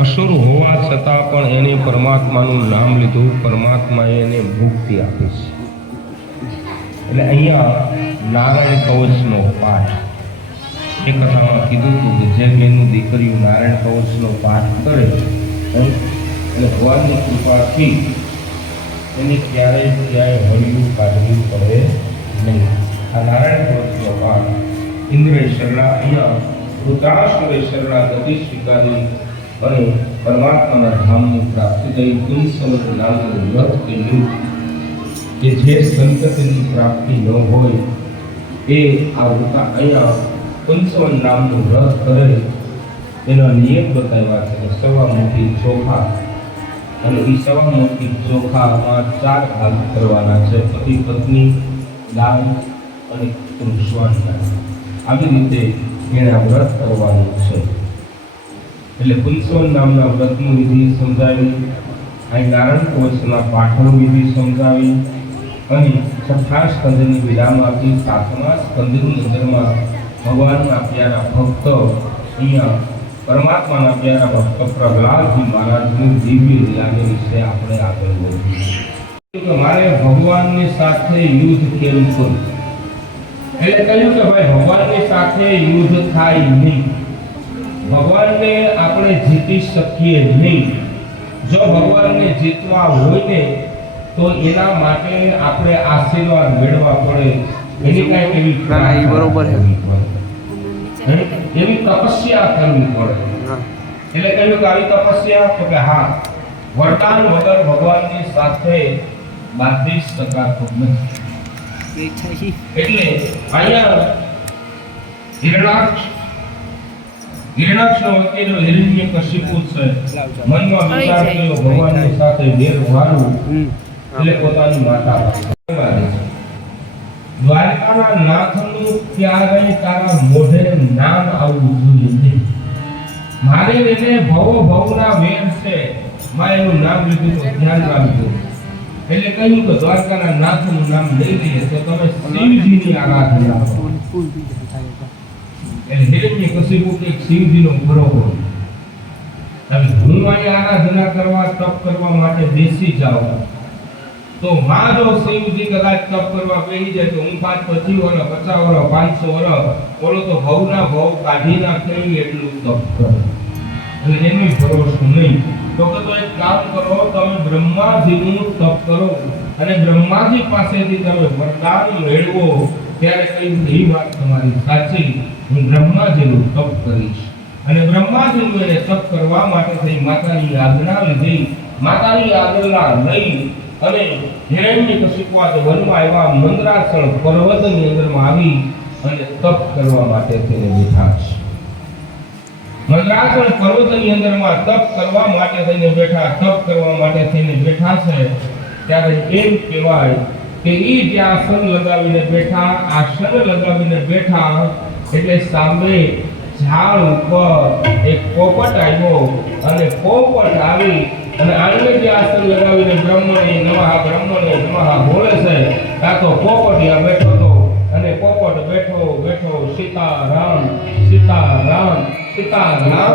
અસુર હોવા છતાં પણ એને પરમાત્માનું નામ લીધું, પરમાત્માએ એને મુક્તિ આપી છે. એટલે અહીંયા નારાયણ કવચનો પાઠ એ કથામાં કીધું હતું કે જે બેનું દીકરીઓ નારાયણ કવચનો પાઠ કરે અને ભગવાનની કૃપાથી એની ક્યારેય ક્યાંય હળિયું કાઢવું પડે નહીં. આ નારાયણ કવચનો પાઠ ઇન્દ્રિય શરણા અહીંયા રુદ્રાસુરે શરણા ગતિ સ્વીકારી અને પરમાત્માના ધામની પ્રાપ્તિ થઈ. પુંસવન નામનું વ્રત કર્યું કે જે સંતતિની પ્રાપ્તિ ન હોય એ આ અહીંયા પુંસવન નામનું વ્રત કરે. એના નિયમ બતાવ્યા છે કે સવા મુઠ્ઠી ચોખા, અને એ સવા મુઠ્ઠી ચોખામાં 4 ભાગ કરવાના છે: પતિ પત્ની, દાન અને કૃષ્ણ. આવી રીતે એને આ વ્રત કરવાનું છે. એટલે પુંસવન નામના વ્રતનું વિધિ સમજાવી, અહીં નારાયણ કવચના પાઠનો વિધિ સમજાવી અને 6થા સ્કંદની વિરામ આપી. 7મા સ્કંદની અંદરમાં ભગવાનના પ્યારા ભક્ત અહીંયા પરમાત્માના પ્યારા ભક્ત પ્રહલાદજી મહારાજની દિવ્ય લીલાની વિશે આપણે આગળ વધીએ. મારે ભગવાનની સાથે યુદ્ધ કેમ કરવું? એટલે કહ્યું કે ભાઈ ભગવાનની સાથે યુદ્ધ થાય નહીં, ભગવાનને આપણે જીતી શકીએ નહીં. જો ભગવાનને જીતવા હોય ને તો એના માટે આપણે આશીર્વાદ મેળવવા પડે, એની કાંઈક એવી બરોબર એવી તપસ્યા કરવી પડે. એટલે કહ્યું કે આવી તપસ્યા, તો કે હા, વરદાન વગર ભગવાનની સાથે બાંધી શકાતું નથી. એટલે અહીંયા હિરણાક્ષનો વકીલો હિરણ્યકશિપુ છે. મનમાં વિચાર કર્યો ભગવાનની સાથે વેર વાળું, એટલે પોતાની માતા દ્વારકાના નાથનું ક્યારેય તારા મોઢે નામ આવવું જોઈએ નહીં. મારે એને ભવના વેર છે, મારે એનું નામ લીધું તો ધ્યાન રાખજો. એટલે કહ્યું કે દ્વારકાના નાથનું નામ લઈ લઈએ તો તમે શિવજીની આરાધના કરો. એટલે હિરણ્યકશિપુ કે શિવજીનો બરોબર. હવે હું મારી આરાધના કરવા, તપ કરવા માટે બેસી જાઉં તો માં જો શિવજી કદાચ તપ કરવા બેસી જાય તો હું 5-25 વર્ષ, 50 વર્ષ, 500 વર્ષ ઓલો તો ભવના ભવ કાઢી નાખે એટલું તપ કરે. એટલે એનો ભરોસો નહીં. તો કે તો એક કામ કરો, તમે બ્રહ્માજીનું તપ કરો અને બ્રહ્માજી પાસેથી તમે વરદાન મેળવો. ત્યારે કહ્યું એ વાત તમારી સાચી, હું બ્રહ્માજીનું તપ કરીશ. અને બ્રહ્માજીનું એને તપ કરવા માટે થઈ માતાની આજ્ઞા લીધી. માતાની આજ્ઞા લઈ અને હિરણ્યકશિપુ આ વનમાં આવ્યા મંદરાચલ પર્વતની અંદરમાં આવી અને તપ કરવા માટે તેને બેઠા છે. મંદરાચલ પર્વતની અંદરમાં તપ કરવા માટે થઈને બેઠા છે. ત્યારે એમ કહેવાય કે ઈ જ્યાં આસન લગાવીને બેઠા એટલે સામે ઝાડ ઉપર એક પોપટ આવ્યો અને પોપટ આવી અને આને જે આસન લગાવીને બ્રહ્મણે નમઃ બોલે છે. આ તો પોપટિયા બેઠો હતો અને પોપટ બેઠો સીતારામ સીતારામ સીતારામ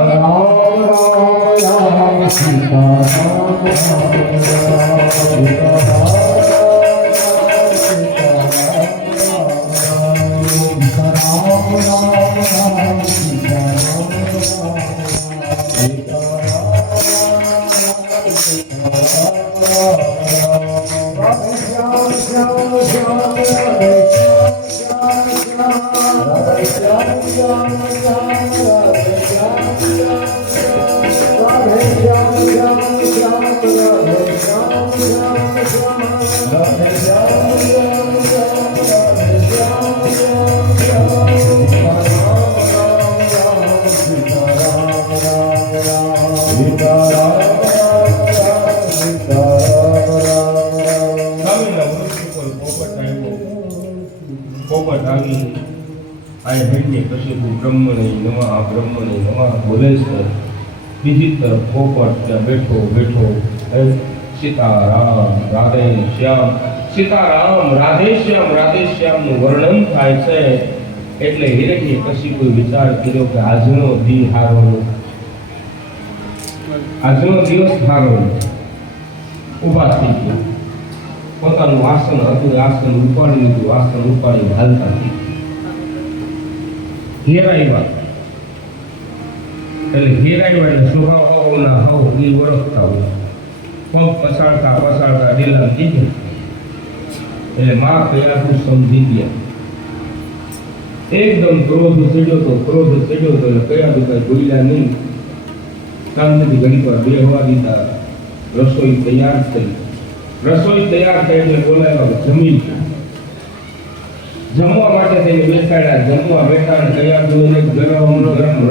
પોપટ આવી આ હિરણ્યકશિપુ બ્રહ્મણે નમઃ બોલે છે. બીજી તરફ પોપટ ત્યાં બેઠો સીતારામ રાધે શ્યામનું વર્ણન થાય છે. એટલે હિરણ્યકશિપુએ વિચાર કર્યો કે આજનો દિવસ હારો ઊભા થઈ ગયો. પોતાનું આસન હતું આસન ઉપાડી લીધું હાલતા થઈ ઘેરાવ્યા. એટલે સ્વભાવના એ ઓળખતા હોય. પગ પસાડતા ઢીલા દીધું એટલે માં કયાતું સમજી ગયા. એકદમ ક્રોધ ચડ્યો તો એટલે કયાતું કઈ બોલ્યા નહીં. શાંતિથી ઘડી પર બેહવા દીધા. રસોઈ તૈયાર થઈ એટલે બોલાવ્યા જમીન જમવા માટે તેને બેસાડ્યા. જમવા બેઠા અને કયાતુને ગરમ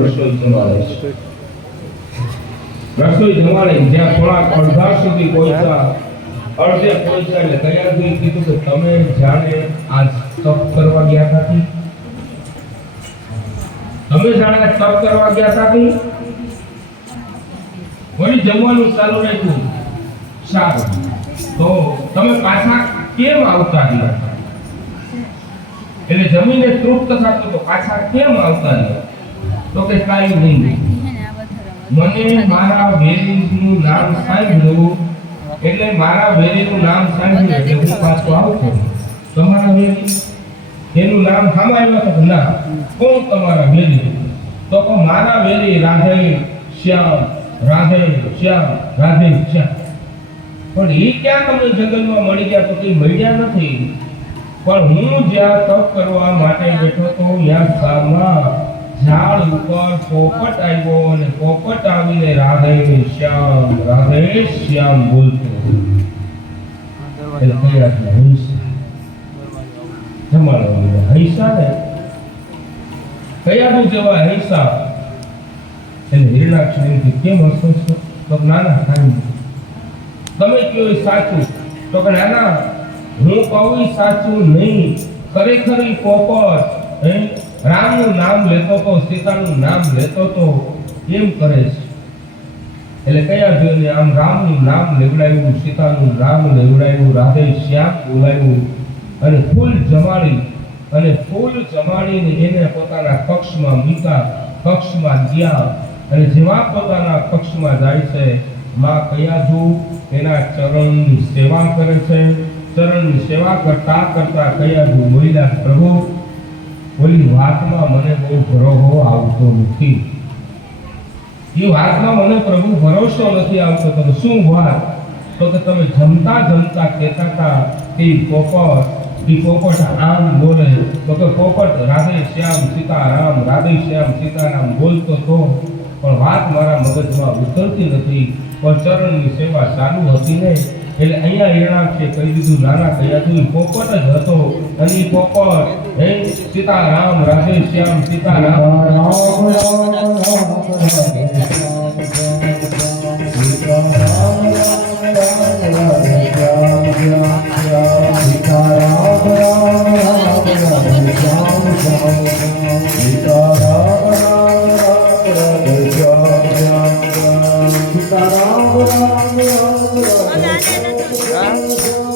રસોઈ જમાડે. જ્યાં થોડાક અડધા સુધી પહોંચ્યા એટલે કયાતુએ કીધું કે તમે જાણે આજ તપ કરવા ગયા હતા વળી જમવાનું ચાલુ રાખ્યું. સારું, તો તમે પાછા કેમ આવતા રહ્યા? એટલે જમીને તૃપ્ત થતું તો પાછા કેમ આવતા રહ્યા? તો કે કાઈ નહીં, મને મારા વેરીનું નામ સાંભળ્યું એટલે હું પાછો આવતો. તમારા વેરી એનું નામ સાંભળ્યું તો ના. કોણ તમારા વેરી? તો મારા વેરી રાધે શ્યામ. પણ એ ક્યાં તમને જંગલમાં મળી ગયા? તો કઈ મળ્યા નથી. પણ હું જ્યાં તપ કરવા માટે બેઠો તો ત્યાં સામા ઝાડ ઉપર પોપટ આવ્યો અને પોપટ આવીને રાધે શ્યામ બોલતો. એટલે હૈસા ને કયાનું જેવા હૈસા. એટલે હિરણાક્ષરી કેમ હસો છો? તો નાના કાંઈ તમે કયો એ સાચું? તો કે નાના હું કહું સાચું નહીં. ખરેખર પોપટ રામનું નામ લેતો તો, સીતાનું નામ લેતો તો, એમ કરે છે. એટલે કયા જોઈને આમ રામનું નામ લેવડાવ્યું, સીતાનું નામ લેવડાવ્યું, રાધે શ્યામ બોલાવ્યું અને ફૂલ જમાડીને એને પોતાના કક્ષમાં મૂક્યા. કક્ષમાં ગયા અને જેવા પોતાના કક્ષમાં જાય છે, માં કયાજુ એના ચરણની સેવા કરે છે. ચરણની સેવા કરતા કયાજુ બોલ્યા, પ્રભુ ઓલી વાતમાં મને બહુ ભરોસો આવતો નથી. એ વાતમાં મને પ્રભુ ભરોસો નથી આવતો. તો શું વાત? તો કે તમે જમતા કહેતા હતા કે પોપટ આમ બોલે. તો કે પોપટ રાધે શ્યામ સીતારામ બોલતો તો, પણ વાત મારા મગજમાં ઉતરતી નથી. પણ ચરણની સેવા ચાલુ હતી ને એટલે અહીંયા હિરણાક્ષે કહી દીધું નાના કયા તું પોપટ જ હતો અને ઈ પોપટ હે સીતારામ રાધે શ્યામ સીતારામ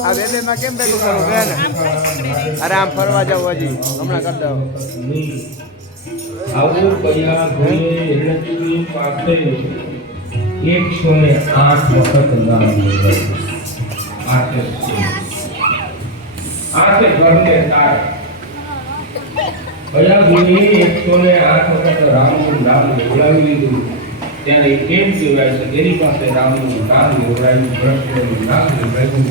આ વેલેમાં કેમ ભેગું કરવું બેન? અરે આમ ફરવા જાવ હજી હમણાં કરી દો. આવું કયા ઘોડે હિરણ્યકશિપુની પાસે 108 વખત નામ લેવાયું. આઠે ઘરને તારે કયા ઘોડે 108 વખત રામનું નામ લેવડાવી લીધું. ત્યારે એમ કહેવાય છે તેની પાસે રામનું નામ લેવડાવ્યું, કૃષ્ણનું નામ લેવડાવ્યું.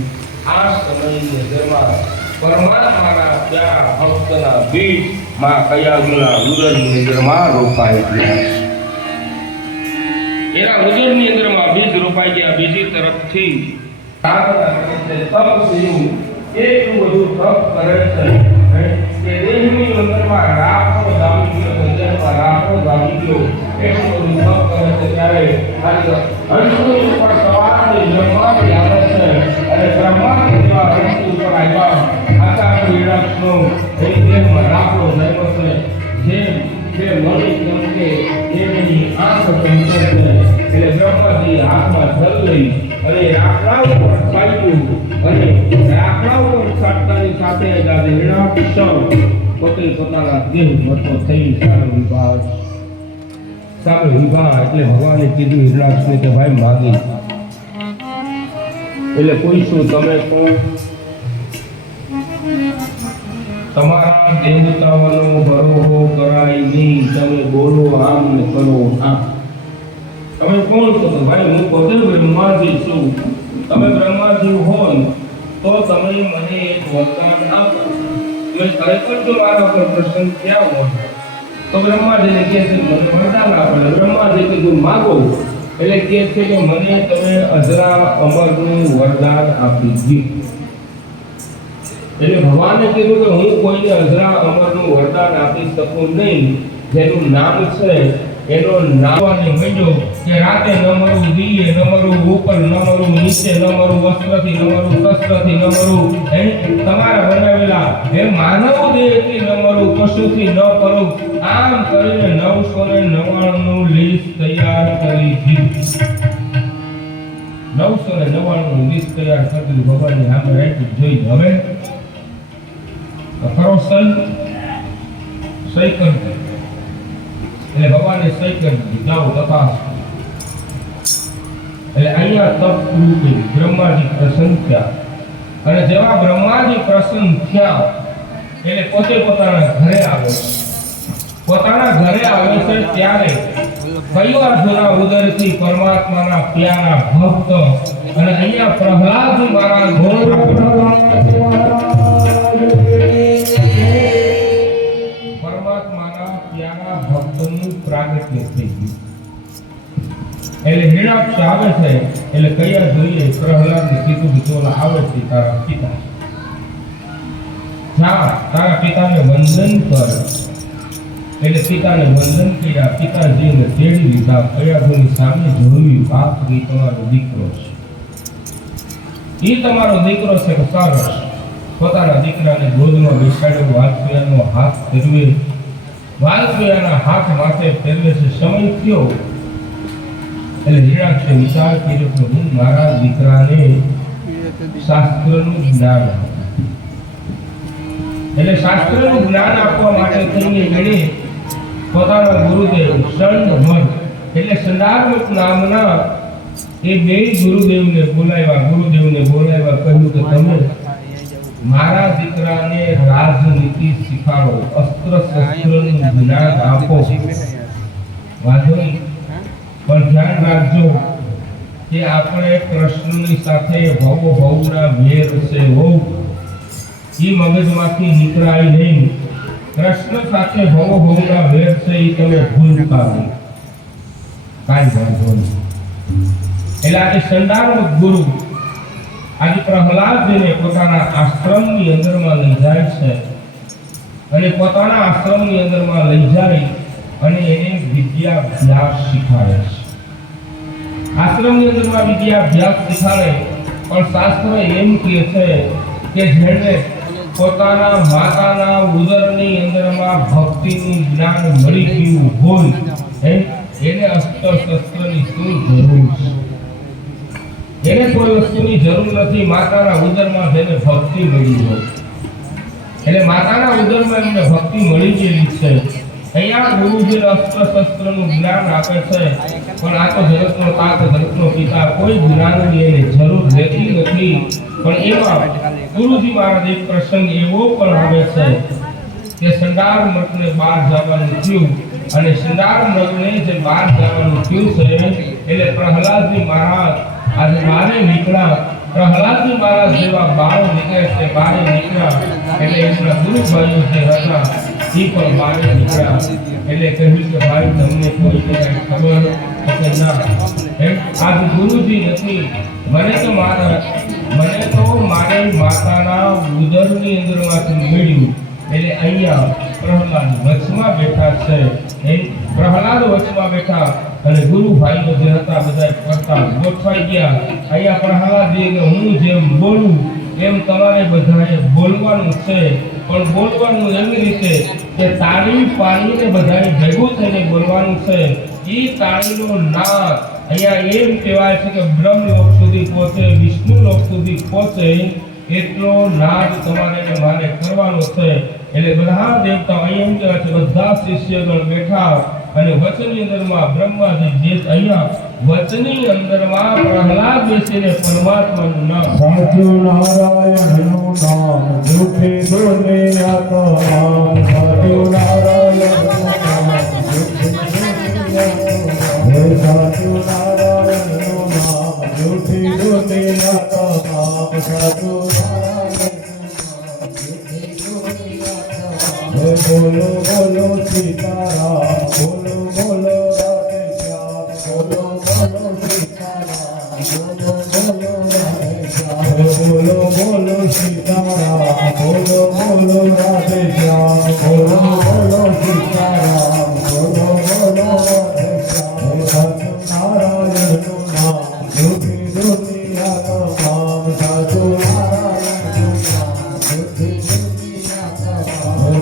આ સમયની અંદરમાં પરમાત્માના પ્યારા ભક્તના બીજ માં કયાગુના ઉદરની અંદરમાં રોપાઈ ગયા. એના ઉદરની અંદરમાં બીજ રોપાઈ ગયા. બીજી તરફથી તપ થયું. એટલું બધું તપ કરે છે કે દેહની અંદરમાં રાખો દાબી ગયો, હૃદયમાં રાખો દાબી ગયો. એટલું બધું તપ કરે છે. ત્યારે હંસની ઉપર સવાર બ્રહ્માજી આવે છે અને બ્રહ્માજી જેવા હંસ ઉપર આવ્યા. આકાશ હિરણાક્ષનો એ દેહમાં રાખો જન્મ છે. જે મણી ચમકે એની આંખ ચમકે છે. એટલે બ્રહ્માજી હાથમાં જલ લઈ અને રાખડા ઉપર છાંટ્યું અને રાખડા ઉપર છાંટતાની સાથે જ આ હિરણાક્ષ પોતે પોતાના દેહ મોટો થઈ સારો વિભાગ એટલે ભગવાને કીધું હિરણાક્ષને કે ભાઈ માગી. એટલે પૂછ્યું તમે કોણ? તમારા દેવતાઓનો ભરોહો કરાય નહીં, તમે બોલો આમ ને કરો આમ. તમે કોણ છો? ભાઈ હું પોતે બ્રહ્માજી છું. તમે બ્રહ્માજી હોય તો તમે મને એક વરદાન આપો. તમે ખરેખર જો મારા પર પ્રસન્ન થયા હોય તો બ્રહ્માજીને કહે છે મને વરદાન આપો. બ્રહ્માજી કીધું માગો. એટલે કહે છે કે મને તમે અજરા અમરનું વરદાન આપી દીધું. એટલે ભગવાને કીધું કે હું કોઈને અજરા અમરનું વરદાન આપી શકું નહીં. જેનું નામ છે એનો નામને મળ્યો કે રાતે ન મરું દીએ, ન મરું ઉપર, ન મરું નીચે, ન મરું વસ્ત્રથી, ન મરું શસ્ત્રથી, ન મરું તમારા બનાવેલા એ માનવ દેહથી, ન મરું પશુથી, ન કરું. આમ કરીને 999 લિસ્ટ તૈયાર કરી દીધી. 999 લિસ્ટ તૈયાર કરી દીધી. ભગવાનની સામે રાખ્યું. જોઈ હવે ખરો સહી કરી. એટલે ભગવાને સહી કરી દીધી. જાઓ તપાસ. એટલે અહીંયા તપ પૂરું કર્યું. બ્રહ્માજી પ્રસન્ન થયા અને જેવા બ્રહ્માજી પ્રસન્ન થયા એટલે પોતે પોતાના ઘરે આવે. પોતાના ઘરે આવે છે ત્યારે કયો અર્જુના ઉદરથી પરમાત્માના પ્યારા ભક્ત અને અહીંયા પ્રહલાદ મહારાજ પરમાત્માના પ્યારા ભક્તનું પ્રાગટ્ય થઈ ગયું. એટલે હિરણાક્ષ આવે છે એટલે કયા જોઈએ પ્રહલાદને કીધું કે ચોલા આવે છે તારા પિતા. જા તારા પિતાને વંદન કર. એટલે પિતાને વંદન કર્યા. પિતાજીને તેડી લીધા. કયાની સામે જોયું. બાપ એ તમારો દીકરો છે. એ તમારો દીકરો છે કે સરસ. પોતાના દીકરાને ગોદમાં બેસાડ્યો. વાલસુયાનો હાથ ફેરવે. વાલસુયાના હાથ માથે ફેરવે છે. સમય થયો એટલે હિરણાક્ષે વિચાર કર્યો કે હું મારા દીકરાને શાસ્ત્રનું જ્ઞાન આપું. એટલે શાસ્ત્રનું જ્ઞાન આપવા માટે થઈને એણે પોતાના ગુરુદેવ સંડમન એટલે સંડારમુખ નામના એ બે ગુરુદેવને બોલાવ્યા. કહ્યું કે તમે મારા દીકરાને રાજનીતિ શીખવાડો, અસ્ત્ર શસ્ત્રનું જ્ઞાન આપો. વાંધો નહીં, પણ ધ્યાન રાખજો કે આપણે કૃષ્ણની સાથે ભવના વેર છે હો એ મગજમાંથી નીકળાય નહીં. કૃષ્ણ સાથે ભવના વેર છે એ તમે ભૂલતા નહીં. કાંઈ વાંધો નહીં. એટલે આજે સંડારમુખ ગુરુ આજે પ્રહલાદજીને પોતાના આશ્રમની અંદરમાં લઈ જાય છે અને પોતાના આશ્રમની અંદરમાં લઈ જાય અને એને વિદ્યાભ્યાસ શીખવાડે છે. આશ્રમની અંદરમાં વિદ્યાભ્યાસ શીખવાડે પણ શાસ્ત્ર એમ કહે છે કે જેને પોતાના માતાના ઉદરની અંદરમાં ભક્તિનું જ્ઞાન મળી ગયું હોય એને અસ્ત્ર શસ્ત્રની શું જરૂર છે? એને કોઈ વસ્તુની જરૂર નથી. માતાના ઉદરમાં જેને ભક્તિ મળી હોય એટલે માતાના ઉદરમાં એમને ભક્તિ મળી ગયેલી છે. અહીંયા ગુરુજી અસ્ત્ર શસ્ત્રનું જ્ઞાન આપે છે પણ આ તો જગતનો તાત જગતનો પિતા કોઈ જ્ઞાનની એને જરૂર રહેતી નથી. પણ એમાં ગુરુજી મહારાજ એક પ્રસંગ એવો પણ આવે છે કે શૃંગાર મઠને બહાર જવાનું થયું અને શૃંગાર મઠને જે બહાર જવાનું થયું છે એટલે પ્રહલાદજી મહારાજ આજે બારે નીકળ્યા. પ્રહલાદજી મહારાજ જેવા બાર નીકળે છે, બારે નીકળ્યા એટલે એમના ગુરુભાઈઓ જે હતા એ પણ બારે નીકળ્યા એટલે કહ્યું કે ભાઈ તમને કોઈ કઈ ખબર કે ના આજ ગુરુજી નથી, મને તો મારી માતાના ઉદરની અંદરમાંથી મળ્યું. એટલે અહીંયા પ્રહલાદ વચમાં બેઠા છે. પ્રહલાદ વચમાં બેઠા અને ગુરુ ભાઈઓ જે હતા બધા કરતા ગોઠવાઈ ગયા. અહીંયા પ્રહલાદજી કે હું જેમ બોલું એમ તમારે બધાએ બોલવાનું છે પણ બોલવાનું એવી રીતે કે તાળી પાડીને બધાએ ભેગું થઈને બોલવાનું છે. એ તાળીનો નાદ અહીંયા એમ કહેવાય છે કે બ્રહ્મલોક સુધી પહોંચે, વિષ્ણુલોક સુધી પહોંચે એટલો નાદ તમારે મારે કરવાનો છે. એટલે બધા દેવતાઓ અહીંયા એમ કહેવાય છે બધા શિષ્યગણ બેઠા અને વચનની અંદરમાં બ્રહ્માજી જે અહીંયા વચનની અંદરમાં પ્રહલાદ બેસીને પરમાત્માનું નામ સાચું નારાયણનું નામ દુઃખે દોને આત્મા સાચું નારાયણનું નામ દુઃખે સાચું નારાયણનું નામ દુઃખે દોને આત્મા સાચું બોલો બોલો સીતારામ બોલો બોલો રાધે શ્યામ બોલો બોલો સીતારામ બોલો બોલો સીતારામ બોલો બોલો રાધે શ્યામ બોલો બોલો સીતારામ બોલો બોલો રાધે શ્યામ સાચું નારાયણનું નામ દુઃખી દુનિયા તમામ સાચું નારાયણનું નામ દુઃખી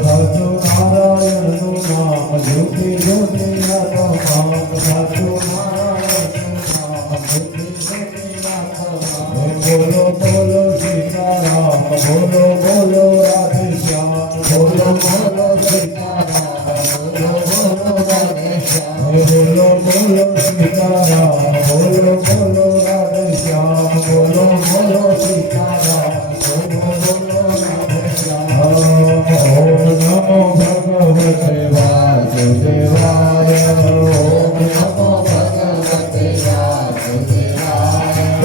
સાચું નારાયણનું નામ દુઃખી દુનિયા તમામ સાચું નારાયણનું નામ દુઃખી દુનિયા તમામ બોલો બોલો સીતારામ બોલો બોલો રાધે શ્યામ બોલો બોલો સીતારામ બોલો બોલો રાધે શ્યામ બોલો બોલો સીતારામ બોલો બોલો રાધે શ્યામ બોલો બોલો સીતારામ બોલો બોલો રાધે શ્યામ ઓમ નમો ભગવતે વાસુદેવાય ઓમ નમો ભગવતે વાસુદેવાય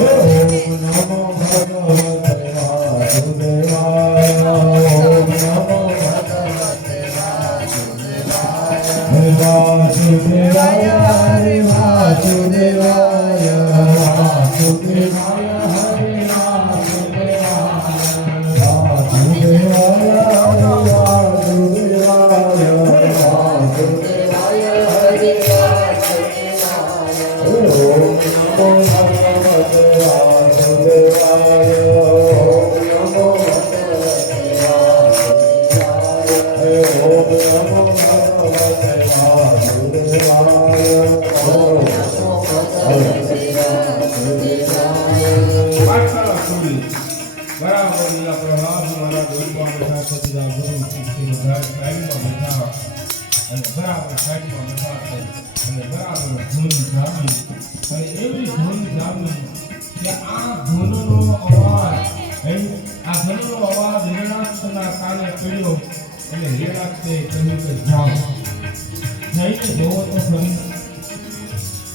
ઓમ નમો ભગવતે વાસુદેવાય ઓમ નમો ભગવતે વાસુદેવાય હરે વાસુદેવાય વાસુદેવાય હરે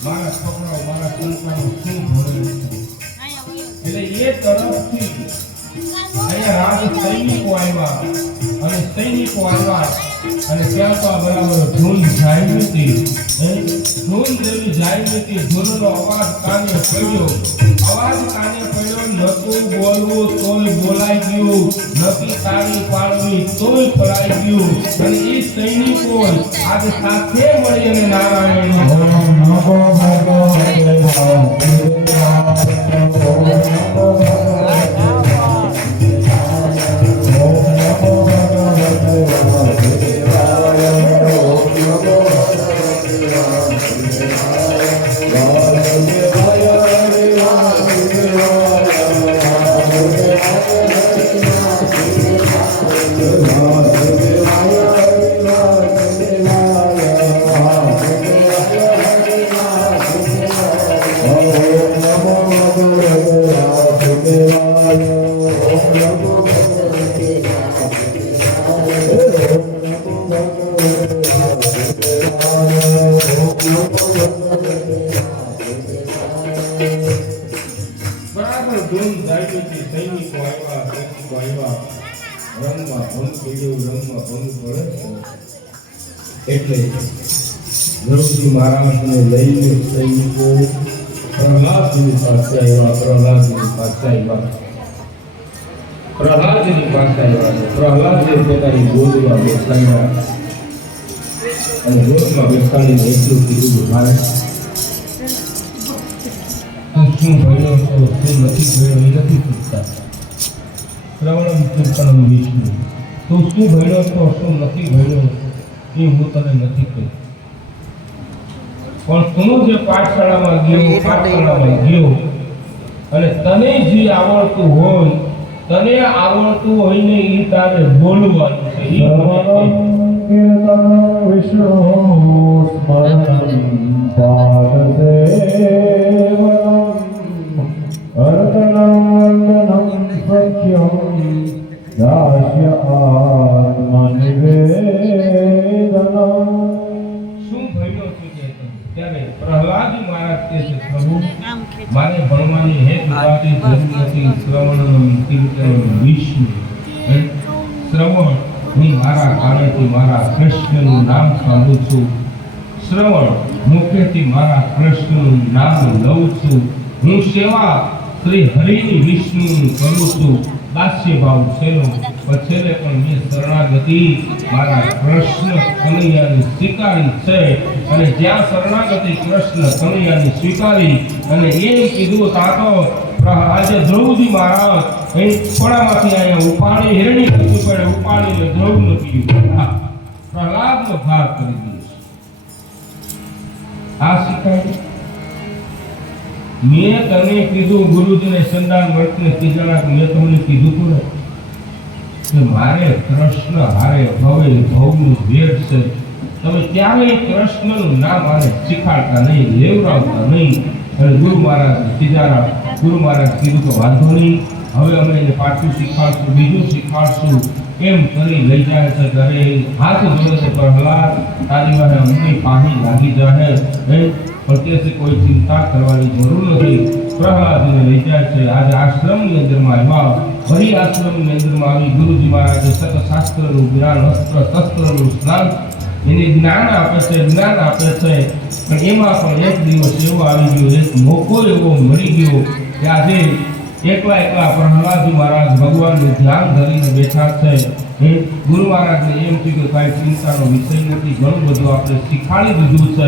મારા છોકરાઓ મારા સંતાનો શું ભણે છે એટલે એ તરફથી અહીંયા રાજ સૈનિકો આવ્યા અને સૈનિકો આવ્યા અને ત્યાં તો આ બરાબર ધૂન જામી હતી. ધૂન જેવી જામી હતી, ધૂનનો અવાજ કાને પડ્યો. અવાજ કાને પડ્યો, નતું બોલવું તોય બોલાઈ ગયું, નથી તાળી પાડવી તોય પડાઈ ગયું. અને એ સૈનિકો આજે સાથે મળી અને નારાયણનો ઓમ નમો ભગવતે વાસુદેવાય. બરાબર ધૂન જામી હતી. સૈનિકો આવ્યા, રંગમાં ભંગ પડ્યો, રંગમાં ભંગ પડે એટલે દ્રૌપદી મહારાજને લઈને સૈનિકો પ્રહલાદની પાસે આવ્યા. પ્રહલાદની પાસે આવ્યા. પ્રહલાદે પોતાની ગોદમાં બેસાડ્યા અને ગોદમાં બેસાડીને એટલું કીધું, મારે શું ભણ્યો તો શું નથી ભણ્યો એ નથી પૂછતા. શ્રવણમ કીર્તનમ વિષ્ણુ, તું શું ભણ્યો તો શું નથી ભણ્યો એ હું તને નથી કહી. પણ તું જે પાઠશાળામાં ગયો અને તને જે આવડતું હોય ને એ તારે બોલવાનું છે. કીર્તન વિષ્ણુ સ્મરણમ પાદસેવનમ અર્તનમ વંદનમ સખ્યમ દાસ્ય આત્મનિવેદનમ. શું ભણ્યો છું કે ત્યારે પ્રહલાદ મહારાજ કહે છે, પ્રભુ મારે ભણવાની હેત ઉપાધિ જરૂર નથી. શ્રવણમ કીર્તનમ વિષ્ણુ, શ્રવણ હું મારા કાનેથી મારા કૃષ્ણનું નામ સાંભળું છું. શ્રવણ મુખેથી મારા કૃષ્ણનું નામ લઉં છું. હું સેવા શ્રી હરિની વિષ્ણુની કરું છું. દાસ્ય ભાવ છેલ્લો છેલ્લે પણ મેં શરણાગતિ મારા કૃષ્ણ કનૈયાની સ્વીકારી છે. અને જ્યાં શરણાગતિ કૃષ્ણ કનૈયાની સ્વીકારી અને એમ કીધું તાતો આજે દ્રૌપદી મહારાજ ખોળામાંથી અહીંયા ઉપાડી હિરણી કશું પડે ઉપાડીને દ્રૌપદી પીયું. પ્રહલાદનો ભાગ કરી દીધો. આ શીખાય. મેં તને કીધું ગુરુજીને સંદાન વર્તને કીધા, મેં તમને કીધું તું ને કે મારે કૃષ્ણ હારે ભવે ભવનું ભેટ છે. તમે ત્યારે કૃષ્ણનું નામ મારે શીખાડતા નહીં, લેવડાવતા નહીં. અને ગુરુ મહારાજ કીધું તો વાંધો નહીં, હવે અમે એને પાછું શીખવાડશું, બીજું શીખવાડશું. એમ કરી લઈ જાય છે ઘરે. હાથ જોડે છે પ્રહલાદ, તારી વારે અમને પાણી લાગી જાય પણ તે કોઈ ચિંતા કરવાની જરૂર નથી. પ્રહલાદને લઈ જાય છે. આજે આશ્રમની અંદરમાં આવ્યા. વળી આશ્રમની અંદરમાં આવી ગુરુજી મહારાજે સતશાસ્ત્રનું જ્ઞાન, અસ્ત્ર શસ્ત્રનું સ્નાન એને જ્ઞાન આપે છે. પણ એમાં પણ એક દિવસ એવો આવી ગયો, એક મોકો એવો મળી ગયો કે આજે એકલા પ્રહલાદજી મહારાજ ભગવાનનું ધ્યાન ધરીને બેઠા છે. ગુરુ મહારાજને એમ થયું કે કાંઈ ચિંતાનો વિષય નથી, ઘણું બધું આપણે શીખાડી દીધું છે.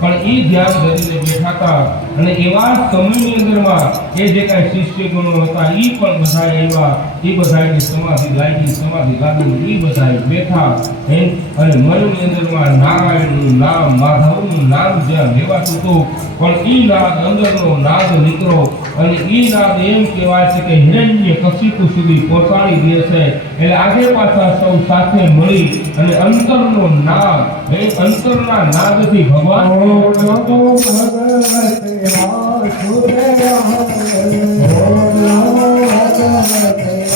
પણ એ ધ્યાન ધરીને બેઠા હતા અને એવા સમયની અંદરમાં એ જે કાંઈ શિષ્યગણો હતા એ પણ બધા આવ્યા. એ બધાની સમાધિ લાગી એ બધા બેઠા અને મનની અંદરમાં નારાયણનું નામ, માધવનું નામ જ્યાં લેવાતું હતું પણ એ નાદ અંદરનો નાદ નીકળો અને એ નાદ એમ કહેવાય છે કે હિરણ્ય કશિપુ સુધી પહોંચાડી દે છે. એટલે આજે પાછા સૌ સાથે મળી અને અંતરનો નાદ, અંતરના નાદથી ભગવાન નમો ભગવતે વાસુદેવાય. ઓમ નમો ભગવતે વાસુદેવાય. ઓમ નમો ભગવતે વાસુદેવાય.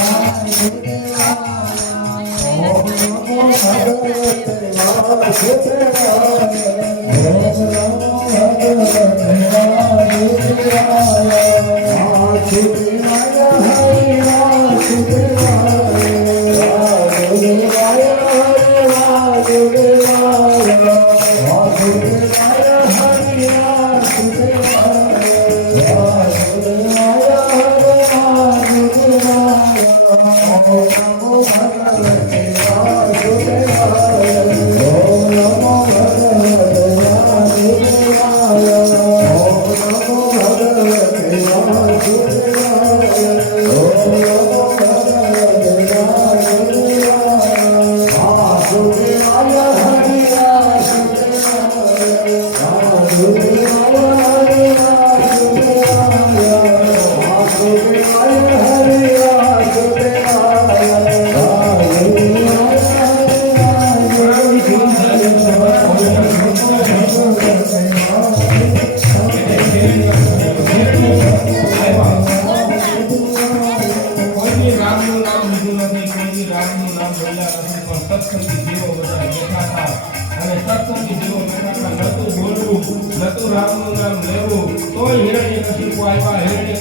કોઈની રામનું નામ લીધું નથી, કોઈની રામનું નામ બોલ્યા નથી, પણ સત્સંગી જીવો બધા બેઠા હતા અને સત્સંગી જીવો બેઠા હતા. નતું બોલવું, નતું રામનું નામ લેવું, તોય હિરણ્યકશિપુ આવ્યા અને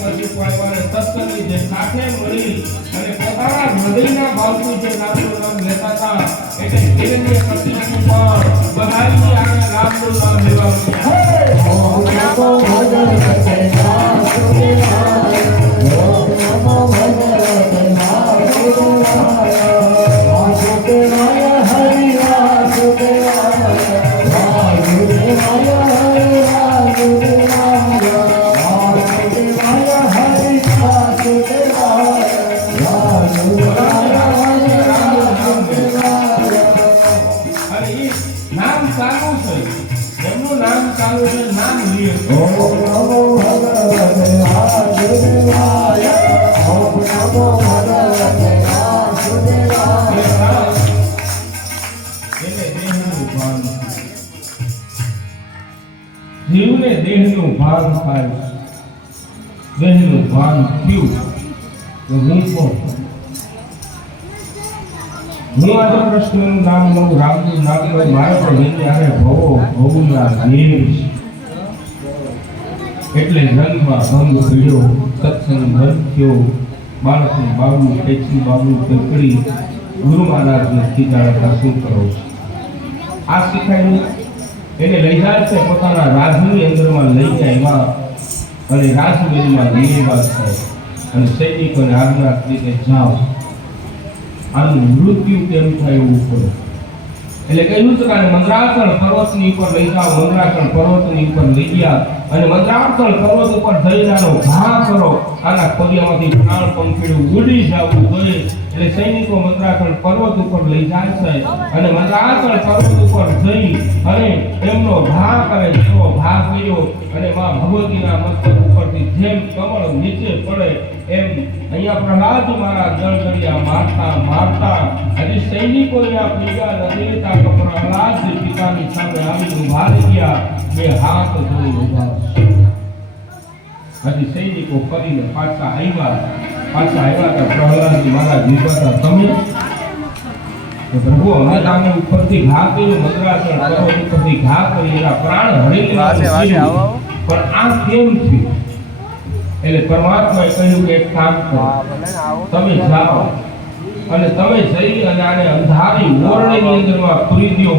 સત્સંગી જે સાથે મળી અને પોતાના હૃદયના ભાવથી જે રામનું નામ લેતા હતા, એટલે હિરણ્યકશિપુ પણ બધાની આગળ રામનું નામ લેવા નામ ચાલુ છે, એમનું નામ ચાલુ છે, નામ લે જીવને દેહનું ભાન થાય, દેહનું ભાન થયું તો હું કોણ? હું આજે કૃષ્ણનું નામ લઉં, રામનું નામ લઉં, મારે પણ વિચારે ભવના નીર એટલે જન્મમાં ભંગ થયો, સત્સંગ બંધ થયો, બાળકનું બાબુ ટેક્સી બાબુ પકડી ગુરુ મહારાજને ખીજાડતા શું કરો છો? આ શીખાયું. એને લઈ જાય છે પોતાના રાજની અંદરમાં લઈ જાય એમાં અને રાજમહેલમાં નિવાસ થાય અને સૈનિકોને આજ્ઞા કરી કે જાઓ, આનું મૃત્યુ કેમ થાય એવું કરો. એટલે કહ્યું છે કે મંદરાચલ પર્વતની ઉપર લઈ જાઓ, મંદરાચલ પર્વતની ઉપર લઈ ગયા અને મંદરાચલ પર્વત ઉપર જઈને આનો ઘા કરો, આના ખોડિયામાંથી પ્રાણ પંખીડું ઉડી જવું જોઈએ. એટલે સૈનિકો મંદરાચલ પર્વત ઉપર લઈ જાય છે અને મંદરાચલ પર્વત ઉપર જઈ અને એમનો ઘા કરે, જેવો ઘા કર્યો અને માં ભગવતીના મસ્તક ઉપરથી જેમ કમળ નીચે પડે એમ અહીંયા પ્રહલાદ મહારાજ જળજળિયા મારતા હજી સૈનિકો અહીંયા પીડા નદીતા તો પ્રહલાદ પિતાની સામે આવી ઉભા રહી ગયા, બે હાથ જોડી ઉભા. હજી સૈનિકો ફરીને પાછા આવ્યા તો પ્રહલાદ મહારાજ વિચારતા તમે પ્રભુ અમે તામે ઉપરથી ઘા કર્યું, મંદરાચલ પર્વત ઉપરથી ઘા કરી એના પ્રાણ હરી લીધા, પણ આ કેમ થયું? એટલે પરમાત્માએ કહ્યું કે એક કામ કરો, તમે જાઓ અને તમે જઈ અને આને અંધારી ઓરડીની અંદરમાં પૂરી દો.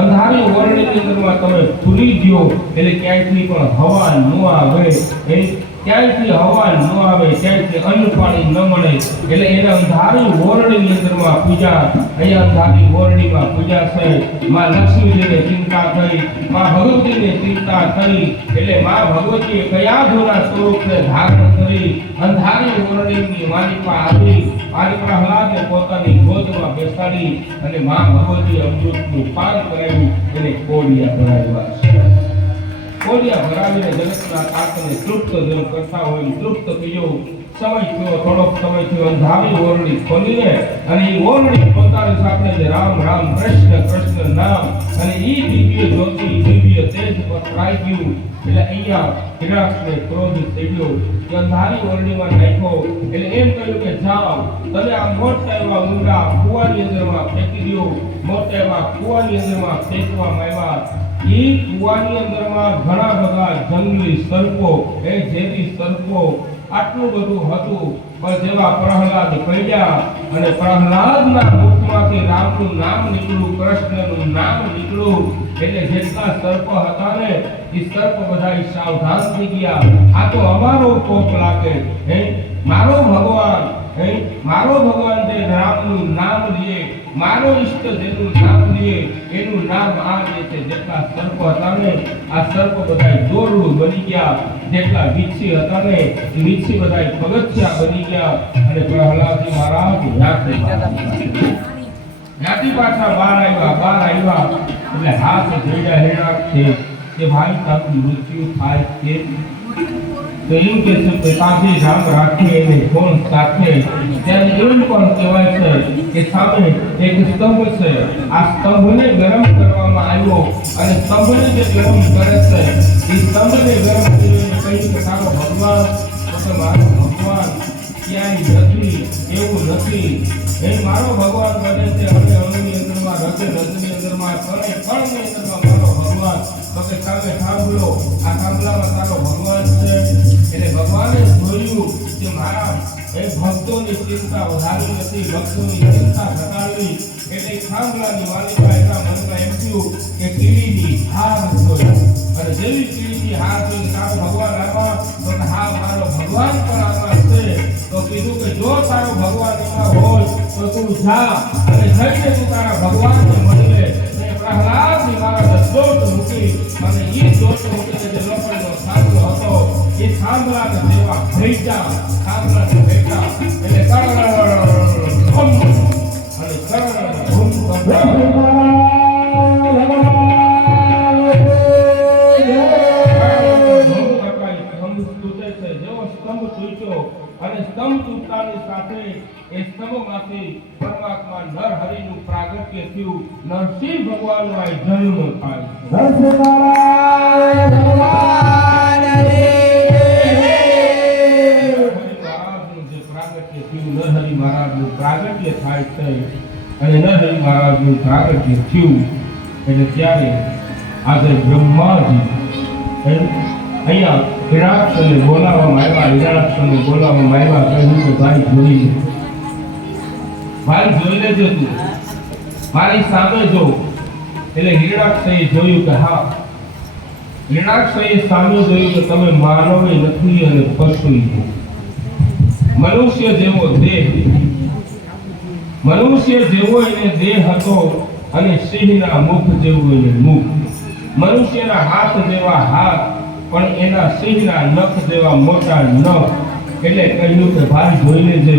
અંધારી ઓરડીની અંદરમાં તમે પૂરી દો એટલે ક્યાંયથી પણ હવા ન આવે, ક્યાંયથી હવા ન આવે, ક્યાંયથી અન્ન પાણી ન મળે. એટલે એને અંધારી ઓરડીની અંદરમાં પૂજા, અહીંયા અંધારી ઓરડીમાં પૂજા છે. માં લક્ષ્મીજીને ચિંતા થઈ, માં ભગવતીને ચિંતા થઈ, એટલે માં ભગવતીએ કયા ધોના સ્વરૂપને ધારણ કરી અંધારી ઓરડીની માલિકા આવી પ્રહલાદને પોતાની ગોદમાં બેસાડી અને માં ભગવતીએ અમૃતનું પાન કરાવ્યું, એને કોડિયા ભરાવ્યા. કોડિયા ભરાવીને જગતના તાતને તૃપ્ત જેમ કરતા હોય એમ તૃપ્ત થયો. સમય થયો, થોડોક સમય થયો, અંધારી ઓરડી ખોલીને અને એ ઓરડી પોતાની સાથે જે રામ રામ કૃષ્ણ કૃષ્ણ નામ અને એ દિવ્ય જ્યોતિ દિવ્ય તેજ પથરાઈ ગયું. એટલે અહીંયા હિરણાક્ષને ક્રોધ થઈ ગયો કે અંધારી ઓરડીમાં નાખ્યો. એટલે એમ કહ્યું કે જાઓ તમે આ મોટા એવા ઊંડા કુવાની અંદરમાં ફેંકી દો. મોટા એવા કુવાની અંદરમાં ફેંકવામાં આવ્યા. એ કુવાની અંદરમાં ઘણા બધા જંગલી સર્પો, એ ઝેરી સર્પો આટલું બધું હતું પણ જેવા પ્રહલાદ પડ્યા અને પ્રહલાદના મુખમાંથી રામનું નામ નીકળ્યું, કૃષ્ણનું નામ નીકળ્યું, એટલે જેટલા સર્પ હતા ને એ સર્પ બધા સાવધાન થઈ ગયા. આ તો અમારો કોપ લાગે, હે મારો ભગવાન, હે મારો ભગવાન જે રામનું નામ લે, મારો ઈષ્ટ જેનું નામ લે એનું નામ આ જે છે. જેટલા સર્પ હતા ને આ સર્પ બધા દોરડું બની ગયા, જેટલા વીછી હતા ને એ વીછી બધા પગથિયા બની ગયા. અને પ્રહલાદજી મહારાજ જ્ઞાતિ પાછા બહાર આવ્યા એટલે હાથ જોડ્યા હેરાક છે કે ભાઈ તારું મૃત્યુ થાય છે. તો એમ કે છે કે તાજી રામ રાખે એને કોણ સાથે. ત્યારે એવું પણ કહેવાય છે કે સામે એક સ્તંભ છે, આ સ્તંભને ગરમ કરવામાં આવ્યો અને સ્તંભને જે ગરમ કરે છે એ સ્તંભને ગરમ કરીને કહ્યું કે તારો ભગવાન, તો મારો ભગવાન ક્યાંય નથી, એવું નથી. એ મારો ભગવાન બને છે અને અણુની અંદરમાં, રજની અંદરમાં, કણની અંદરમાં મારો ભગવાન. તો કે સામે સાંભળો, આ સાંભળામાં તારો ભગવાન છે. એટલે ભગવાને જોયું કે મારા એ ભક્તોની ચિંતા વધારી નથી, ભક્તોની ચિંતા ઘટાડવી. એટલે સાંભળાની માલિકા એના મનમાં એમ થયું કે કીડીની હાર જોઈ. અને જેવી કીડીની હાર જોઈ તારો ભગવાન આમાં, તો હા મારો ભગવાન પણ આમાં છે. તો કીધું કે જો તારો ભગવાન એમાં હોય તો તું જા અને જઈને તું તારા ભગવાનને મળી લે. પ્રહલાદની મારા દોટ મૂકી અને એ દોટ મૂકીને જે લોખંડનો થાંભલો હતો એ થાંભલાને દેવા ભેટા, થાંભલાને ભેટા એટલે કરણ અને કરણ ભૂમ અને સ્તંભ તૂટતાની સાથે એ સ્તંભમાંથી પરમાત્મા નરહરિનું પ્રાગટ્ય થયું. નરસિંહ ભગવાનનો આ જન્મ થાય. નરહરિ મહારાજનું પ્રાગટ્ય થાય છે અને નરહરિ મહારાજનું પ્રાગટ્ય થયું એટલે ત્યારે આજે બ્રહ્માજી અહીંયા હિરણાક્ષને બોલાવવામાં આવ્યા. હિરણાક્ષને બોલાવવામાં આવ્યા, કહ્યું કે ભાઈ જોઈ લે, ભાઈ જોઈ લેજો, તું મારી સામે જો. એટલે હિરણાક્ષએ જોયું કે હા, હિરણાક્ષએ સામે જોયું કે તમે માનવ નથી અને પશુ છો. મનુષ્ય જેવો દેહ, મનુષ્ય જેવો એને દેહ હતો અને સિંહના મુખ જેવું એને મુખ, મનુષ્યના હાથ જેવા હાથ પણ એના સિંહના નખ જેવા મોટા નખ. એટલે કહ્યું કે ભાઈ જોઈ લેજે,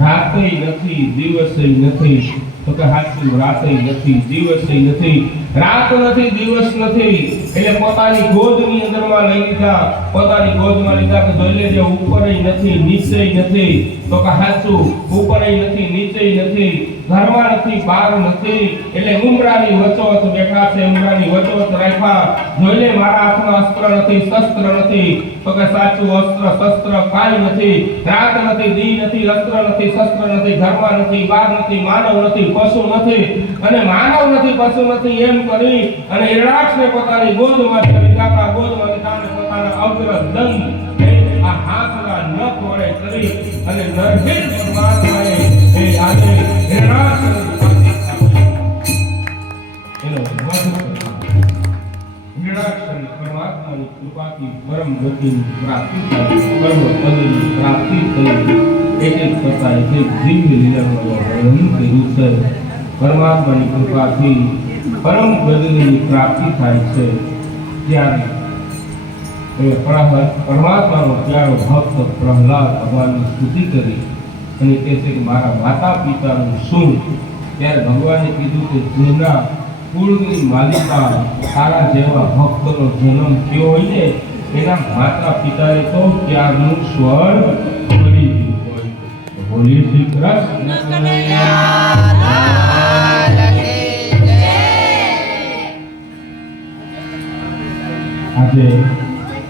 રાતે નથી દિવસે નથી. તો કે હાચું, રાતે નથી દિવસે નથી, રાત નથી દિવસ નથી. એટલે પોતાની ગોદની અંદરમાં લઈ લીધા, પોતાની ગોદમાં લીધા કે જોઈ લેજે ઉપરય નથી નીચેય નથી. તો કે હાચું, ઉપરય નથી નીચેય નથી, ઘરમાં નથી બહાર નથી. એટલે ઉમરાની વચોવચ બેઠા છે, ઉમરાની વચોવચ રાખ્યા. જોઈ લે મારા હાથમાં અસ્ત્ર નથી, શસ્ત્ર નથી. તો કે સાચું, અસ્ત્ર શસ્ત્ર કાંઈ નથી, રાત નથી દી નથી, અસ્ત્ર નથી શસ્ત્ર નથી, ઘરમાં નથી બહાર નથી, માનવ નથી પશુ નથી. અને માનવ નથી પશુ નથી એમ કરી અને હિરણાક્ષને પોતાની ગોદમાંથી લીધા, ગોદમાંથી કાઢે પોતાના અગ્ર દંડ આ હાથના નખ વડે કરી અને નરસિંહ પરમાત્માએ એ આજે હિરણાક્ષ પરમાત્માની કૃપાથી પરમ ગતિની પ્રાપ્તિ થાય, પરમ પદની પ્રાપ્તિ થઈ. એક એક કરતા એક એક દિવ્ય લીલાનું વર્ણન કર્યું છે. પરમાત્માની કૃપાથી પરમ ગતિની પ્રાપ્તિ થાય છે. ત્યારે પરમાત્માનો પ્યારો ભક્ત પ્રહલાદ ભગવાનની સ્તુતિ કરી અને કહે છે કે મારા માતા પિતાનું શું. ત્યારે ભગવાને કીધું કે જેના કુળની માલિકા તારા જેવા ભક્તનો જન્મ થયો હોય ને એના માતા પિતાએ તો ત્યારનું સ્વર્ગ મળી ગયું હોય. બોલીએ શ્રી કૃષ્ણ આજે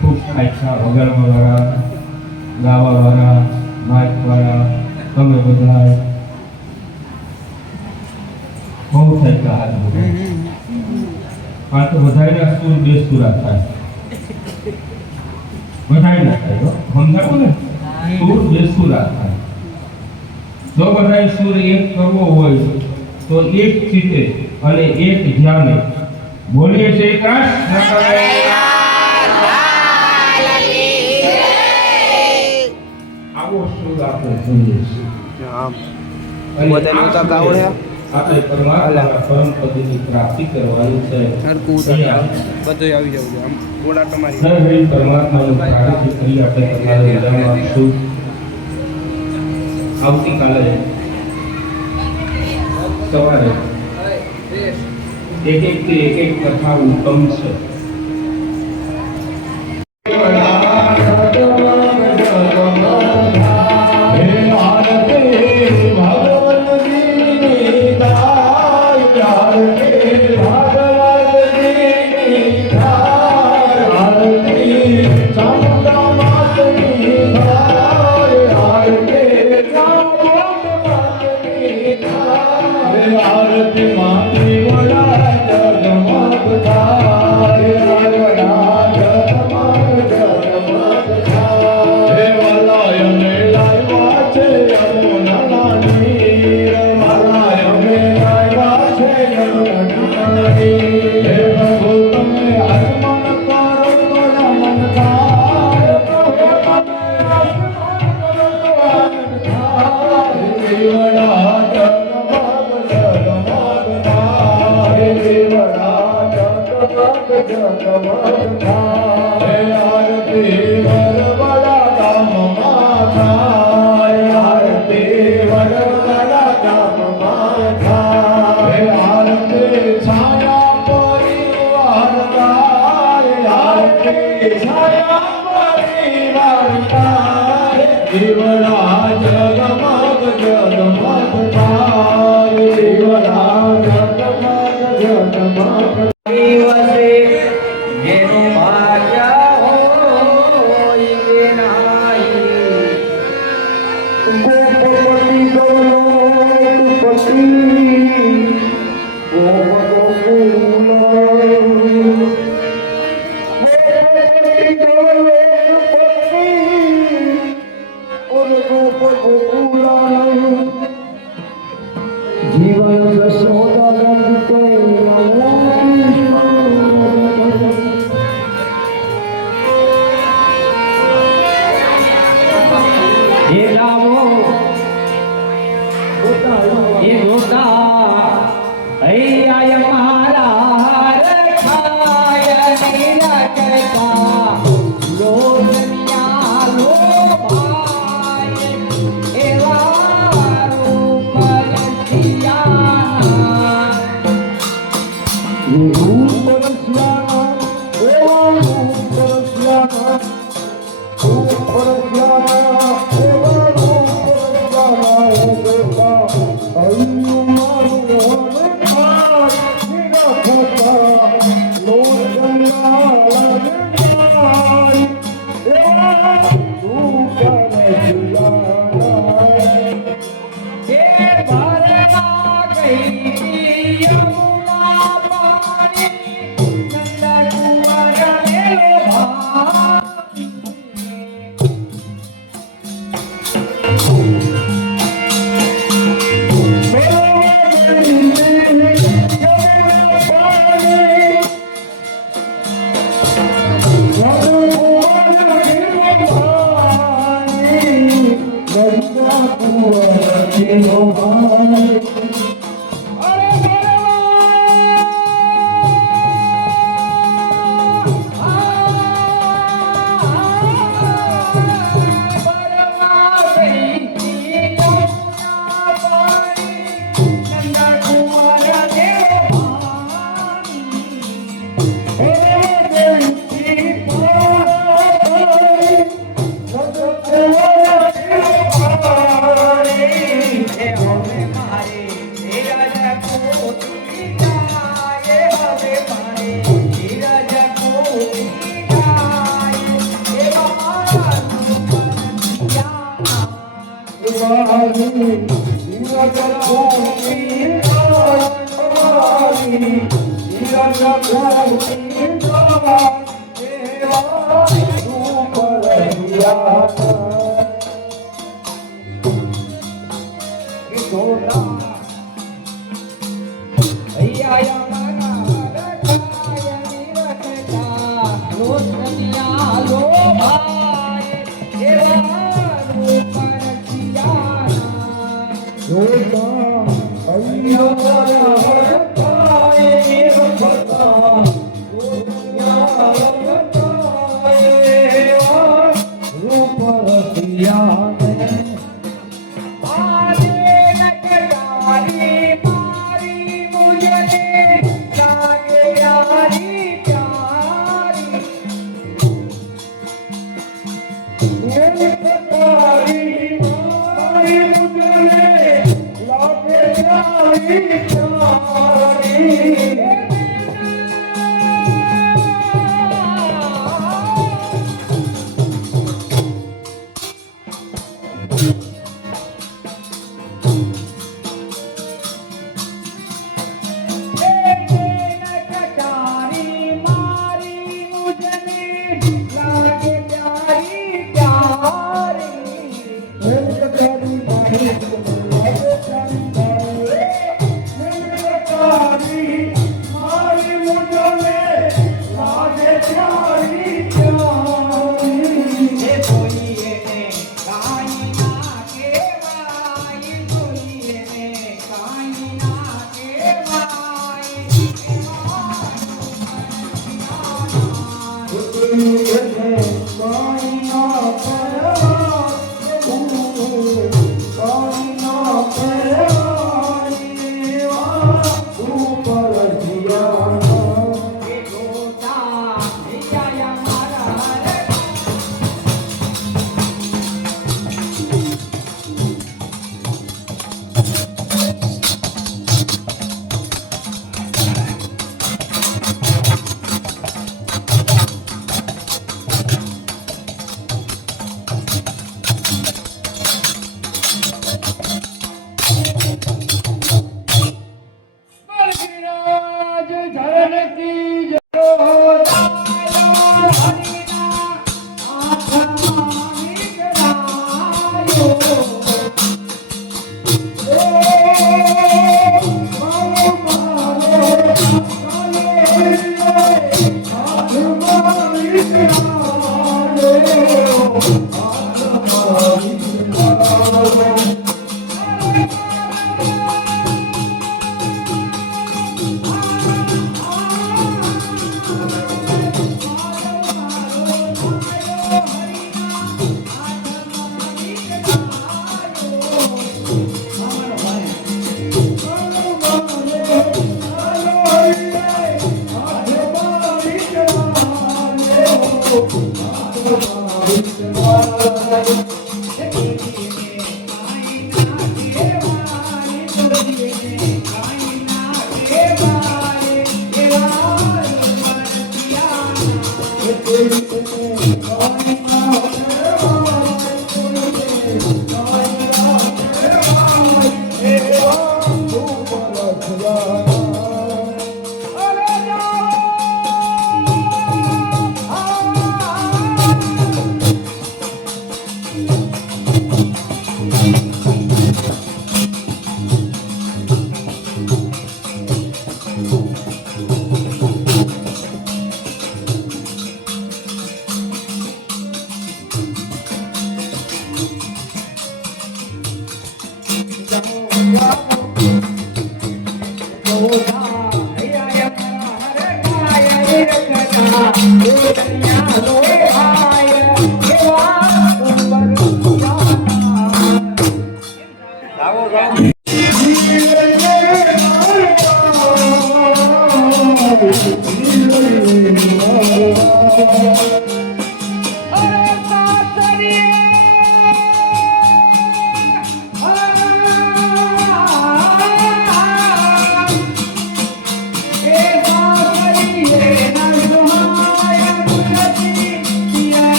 ખૂબ ખાઈસા વગાડવાવાળા, ગાવાવાળા, માઇકવાળા તમે બધા બહુ થાય હાથ આ તો બધાયના સુર બેસુરા થાય, બધાયના થાય. સમજાવું ને સૂર બેસુરા થાય. જો બધાય સૂર એક કરવો હોય તો એક ચિત્તે અને એક ધ્યાને બોલીએ છે આવો સૂર આપણે જોઈએ છીએ. આમ અને બધાને આ ઉતારતા સૂરે આવડે? આપણે પરમાત્માના પરમ પદની પ્રાપ્તિ કરવાની છે. હરકું ઉતાર બધું આવી જવું છે આમ ગોળા તમારી હર હરી પરમાત્માની પ્રાર્થના કરી આપણે તમારે રજામાં આપશું. આવતીકાલે સવારે એક કથા ઉત્તમ છે.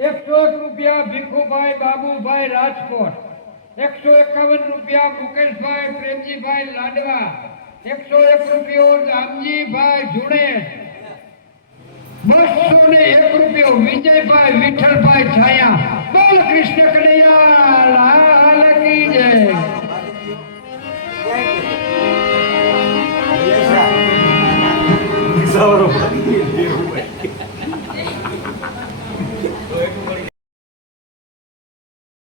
₹101 ભીખુભાઈ બાબુભાઈ રાજકોટ, ₹151 મુકેશભાઈ પ્રેમજીભાઈ લાડવા, ₹101 રામજીભાઈ જુણેજ, ₹201 વિજયભાઈ વિઠ્ઠલભાઈ છાયા. બોલ કૃષ્ણ કનૈયા લાલ કી જય. સૌરભ